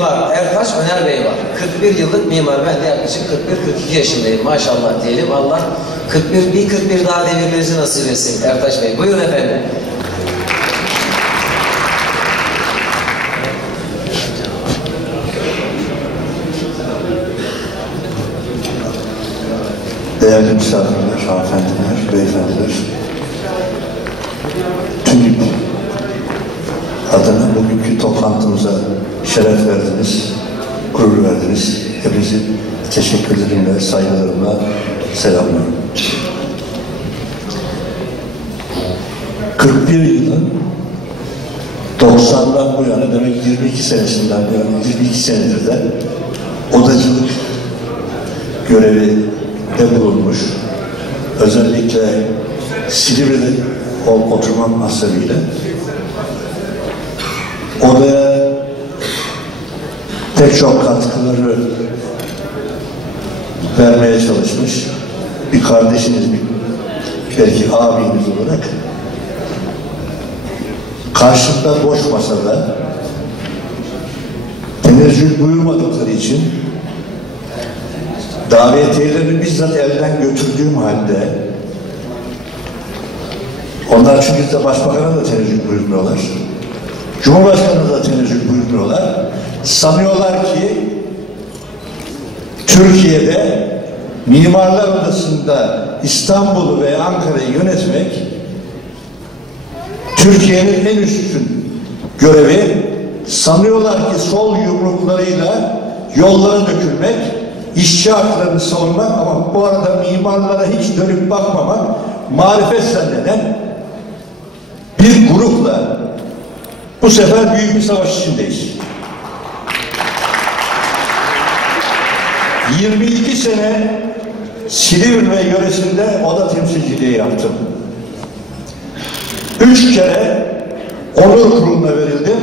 mimar Ertaş Öner Bey var. 41 yıllık mimar. Ben de yaklaşık 41-42 yaşındayım. Maşallah diyelim. Allah 41, bir 41 daha devirmenizi nasip etsin Ertaş Bey. Buyurun efendim. Değerli misafirler, hanımefendiler, beyefendiler. TÜNİP adına bugünkü toplantımıza şeref verdiniz, gurur verdiniz. Hepinizi teşekkürlerimle, saygılarımla selamlıyorum. 41 yılın 90'dan bu yana demek 22 senesinden yani 22 senedir de odacılık görevi de bulunmuş. Özellikle Silivri'de oturmam hasabıyla odaya pek çok katkıları vermeye çalışmış. Bir kardeşiniz, bir, belki abiniz olarak karşımda boş masada tenezzül buyurmadıkları için davetiyelerini bizzat elden götürdüğüm halde onlar çünkü de başbakana da tenezzül buyurmuyorlar. Cumhurbaşkanına da tenezzül buyurmuyorlar. Sanıyorlar ki Türkiye'de Mimarlar Odası'nda İstanbul'u ve Ankara'yı yönetmek Türkiye'nin en üstün görevi sanıyorlar ki sol yumruklarıyla yollara dökülmek, işçi haklarını savunmak ama bu arada mimarlara hiç dönüp bakmamak, marifet zanneden bir grupla bu sefer büyük bir savaş içindeyiz. 22 sene Silivri ve yöresinde oda temsilciliği yaptım. Üç kere onur kuruluna verildim.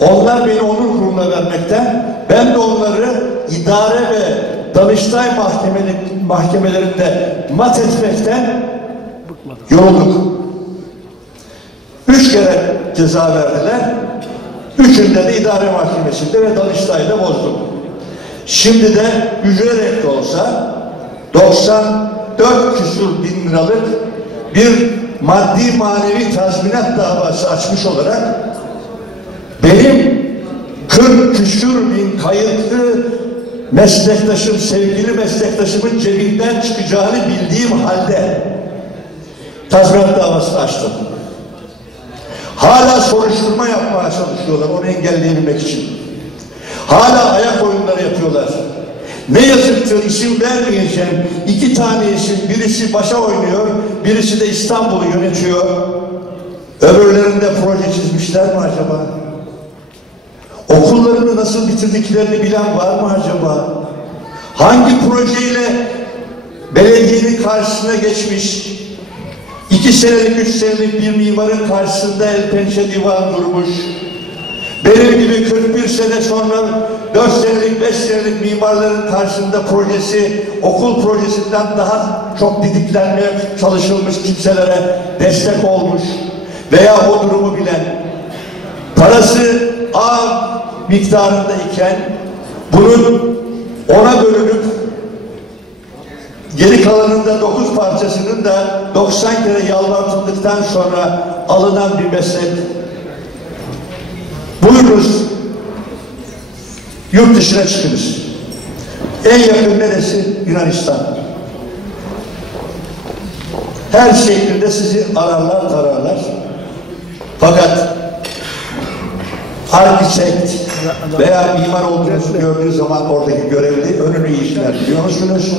Onlar beni onur kuruluna vermekten, ben de onları idare ve Danıştay mahkemelerinde mat etmekten yorulduk. Üç kere ceza verdiler. Üçünde de idare mahkemesinde ve Danıştay'da bozdum. Şimdi de ücreterek de olsa 94 küsur bin liralık bir maddi manevi tazminat davası açmış olarak benim 40 küsur bin kayıtlı meslektaşım, sevgili meslektaşımın cebinden çıkacağını bildiğim halde tazminat davası açtım. Hala soruşturma yapmaya çalışıyorlar onu engelleyebilmek için. Hala ayak oyunları yapıyorlar. Ne yazıktır isim vermeyeceğim. İki tane isim. Birisi başa oynuyor, birisi de İstanbul'u yönetiyor. Öbürlerinde proje çizmişler mi acaba? Okullarını nasıl bitirdiklerini bilen var mı acaba? Hangi projeyle belediyenin karşısına geçmiş, iki senelik, üç senelik bir mimarın karşısında el pençe divan durmuş, benim gibi 41 sene sonra 4 senelik 5 senelik mimarların karşısında projesi okul projesinden daha çok didiklenmeye çalışılmış kimselere destek olmuş veya o durumu bilen parası A miktarında iken bunun ona bölünüp geri kalanında 9 parçasının da 90 kere yalvartıldıktan sonra alınan bir meslek Buyurunuz. Yurt dışına çıkınız. En yakın neresi? Yunanistan. Her şeklinde sizi ararlar, tararlar. Fakat arkitekt veya mimar olduğunuzu gördüğü zaman oradaki görevli önünü işler. Biliyor musunuz?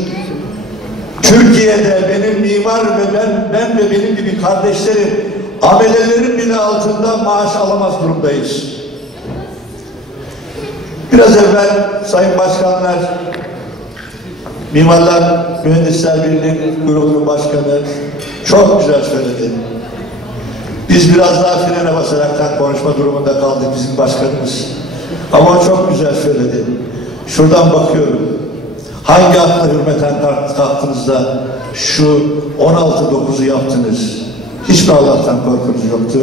Türkiye'de benim mimar ve ben, ben ve benim gibi kardeşlerim amelelerin bile altında maaş alamaz durumdayız. Biraz evvel Sayın Başkanlar, Mimarlar Mühendisler Birliği grubunun başkanı çok güzel söyledi. Biz biraz daha frene basaraktan konuşma durumunda kaldık bizim başkanımız. Ama çok güzel söyledi. Şuradan bakıyorum. Hangi akla hürmeten kalk- kalktınız da şu 16-9'u yaptınız? Hiçbir Allah'tan korkunuz yoktu.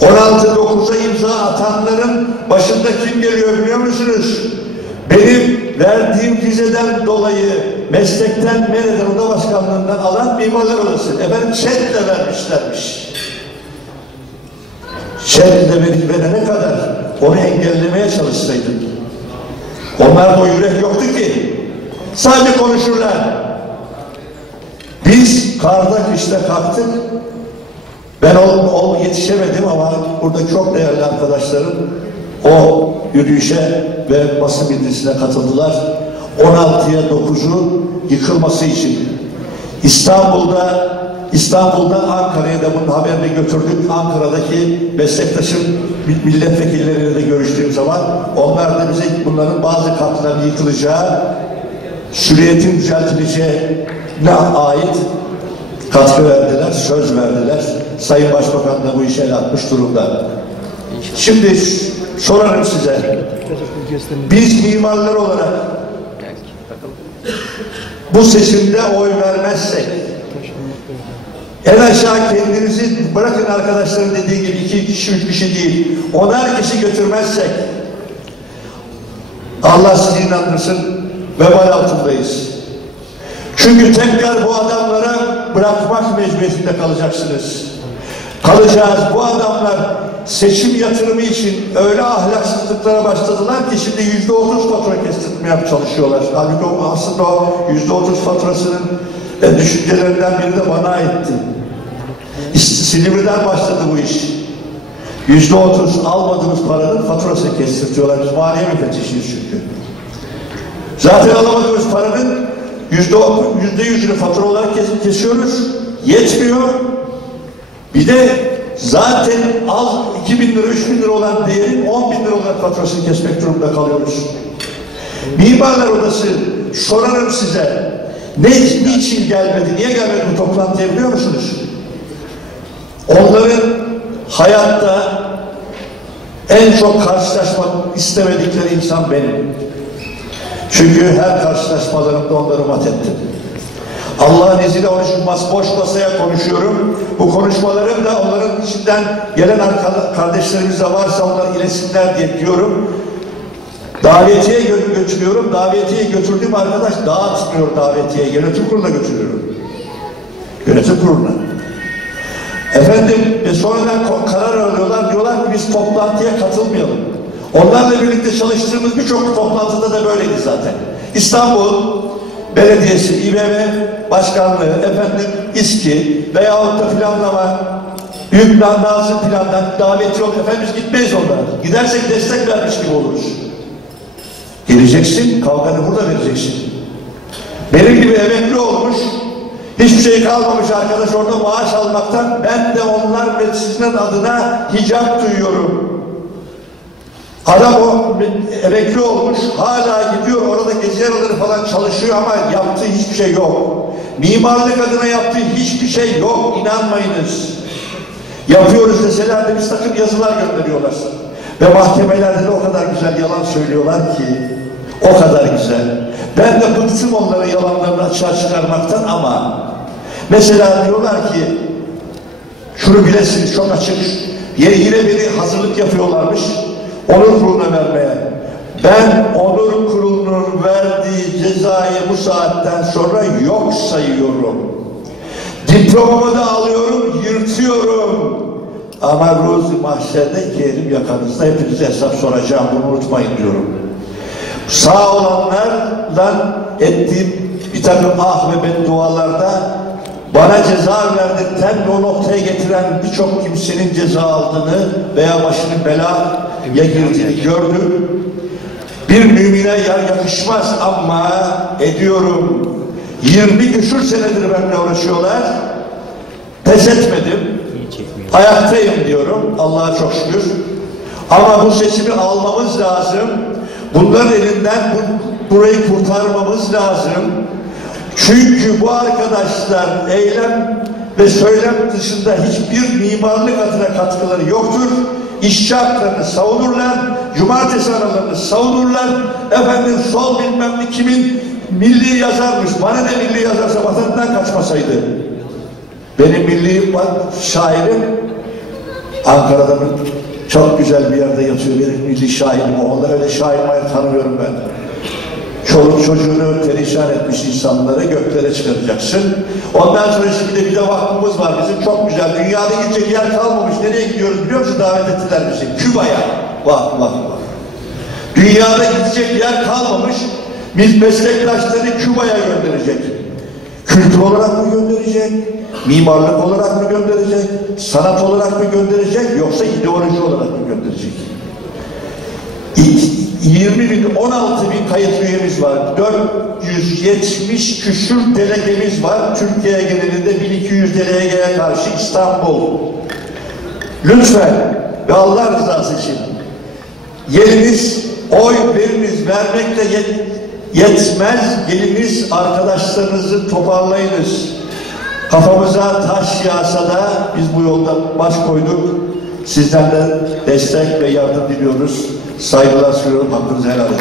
16.9'a imza atanların başında kim geliyor biliyor musunuz? Benim verdiğim vizeden dolayı meslekten men eden oda başkanlığından alan mimarlar odası. Efendim de vermişlermiş. Verip verene kadar onu engellemeye çalışsaydık. Onlarda o yürek yoktu ki. Sadece konuşurlar. Biz karda kışta kalktık. Ben ol, ol yetişemedim ama burada çok değerli arkadaşlarım o yürüyüşe ve basın bildirisine katıldılar. 16'ya 9'u yıkılması için. İstanbul'da İstanbul'dan Ankara'ya da bunun haberini götürdük. Ankara'daki meslektaşım milletvekilleriyle de görüştüğüm zaman onlar da bize bunların bazı katların yıkılacağı, sürriyetin düzeltileceğine ait katkı verdiler, söz verdiler. Sayın Başbakan da bu işe el atmış durumda. Şimdi sorarım size. Biz mimarlar olarak bu seçimde oy vermezsek en aşağı kendinizi bırakın arkadaşların dediği gibi iki kişi, üç kişi değil. Onar kişi götürmezsek Allah sizi inandırsın vebal altındayız. Çünkü tekrar bu adamlara bırakmak mecburiyetinde kalacaksınız. Kalacağız. Bu adamlar seçim yatırımı için öyle ahlaksızlıklara başladılar ki şimdi yüzde otuz fatura kestirmeye çalışıyorlar. Halbuki aslında o yüzde otuz faturasının e, düşüncelerinden biri de bana aitti. Silivri'den başladı bu iş. Yüzde otuz almadığımız paranın faturasını kestirtiyorlar. Biz maliye müfettişiyiz çünkü. Zaten alamadığımız paranın yüzde yüzde yüzünü fatura olarak kes, kesiyoruz. Yetmiyor. Bir de zaten az 2 bin lira, 3 bin lira olan değerin 10 bin lira olarak faturasını kesmek durumunda kalıyoruz. Mimarlar Odası sorarım size. Ne, niçin gelmedi, niye gelmedi bu toplantıya biliyor musunuz? Onların hayatta en çok karşılaşmak istemedikleri insan benim. Çünkü her karşılaşmalarımda onları mat ettim. Allah'ın izniyle onun için boş masaya konuşuyorum. Bu konuşmalarım da onların içinden gelen kardeşlerimiz de varsa onlar ilesinler diye diyorum. Davetiye gö götürüyorum. Davetiye götürdüğüm arkadaş dağıtmıyor davetiye. Yönetim kuruluna götürüyorum. Yönetim kuruluna. Efendim e sonradan karar alıyorlar. Diyorlar ki biz toplantıya katılmayalım. Onlarla birlikte çalıştığımız birçok toplantıda da böyleydi zaten. İstanbul Belediyesi, İBB Başkanlığı, efendim İSKİ veyahut da planlama, büyük plan, nazım plandan davet yok. Efendim biz gitmeyiz onlara. Gidersek destek vermiş gibi oluruz. Geleceksin, kavganı burada vereceksin. Benim gibi emekli olmuş, hiçbir şey kalmamış arkadaş orada maaş almaktan. Ben de onlar ve sizin adına hicap duyuyorum. Adam o emekli olmuş, hala gidiyor orada gece yarıları falan çalışıyor ama yaptığı hiçbir şey yok. Mimarlık adına yaptığı hiçbir şey yok, inanmayınız. Yapıyoruz deseler de biz takım yazılar gönderiyorlar. Ve mahkemelerde de o kadar güzel yalan söylüyorlar ki, o kadar güzel. Ben de bıktım onlara yalanlarını açığa çıkarmaktan ama mesela diyorlar ki, şunu bilesiniz çok açık, yine bir hazırlık yapıyorlarmış, onur kuruluna vermeye. Ben onur kurulunun verdiği cezayı bu saatten sonra yok sayıyorum. Diplomamı da alıyorum, yırtıyorum. Ama Ruzi mahşerde elim yakanızda hepinize hesap soracağım bunu unutmayın diyorum. Sağ olanlarla ettiğim bir takım ah ve beddualarda bana ceza verdikten ve o noktaya getiren birçok kimsenin ceza aldığını veya başını belaya girdiğini gördüm. Bir mümine yer yakışmaz ama ediyorum. 20 küsur senedir benimle uğraşıyorlar. Pes etmedim. Ayaktayım diyorum. Allah'a çok şükür. Ama bu seçimi almamız lazım. Bunların elinden bu, burayı kurtarmamız lazım. Çünkü bu arkadaşlar eylem ve söylem dışında hiçbir mimarlık adına katkıları yoktur. İşçi haklarını savunurlar, cumartesi aralarını savunurlar. Efendim sol bilmem ne kimin milli yazarmış, bana ne milli yazarsa vatanından kaçmasaydı. Benim milli şairim Ankara'da çok güzel bir yerde yatıyor benim milli şahidim o. Onda öyle mayır tanımıyorum ben. Çoluk çocuğunu perişan etmiş insanları göklere çıkaracaksın. Ondan sonra şimdi bir de vakfımız var bizim çok güzel. Dünyada gidecek yer kalmamış. Nereye gidiyoruz biliyor musun? Davet ettiler bizi. Küba'ya. Vah vah vah. Dünyada gidecek yer kalmamış. Biz meslektaşları Küba'ya gönderecek. Kültür olarak mı gönderecek? Mimarlık olarak mı gönderecek? Sanat olarak mı gönderecek? Yoksa ideoloji olarak mı gönderecek? 20 bin, 16 bin kayıt üyemiz var. 470 küsür delegemiz var. Türkiye genelinde 1200 delegeye karşı İstanbul. Lütfen ve Allah rızası için yerimiz, oy verimiz vermekle yet- yetmez. Geliniz arkadaşlarınızı toparlayınız. Kafamıza taş yağsa da biz bu yolda baş koyduk. Sizden de destek ve yardım diliyoruz. Saygılar sunuyorum. Hakkınızı helal edin.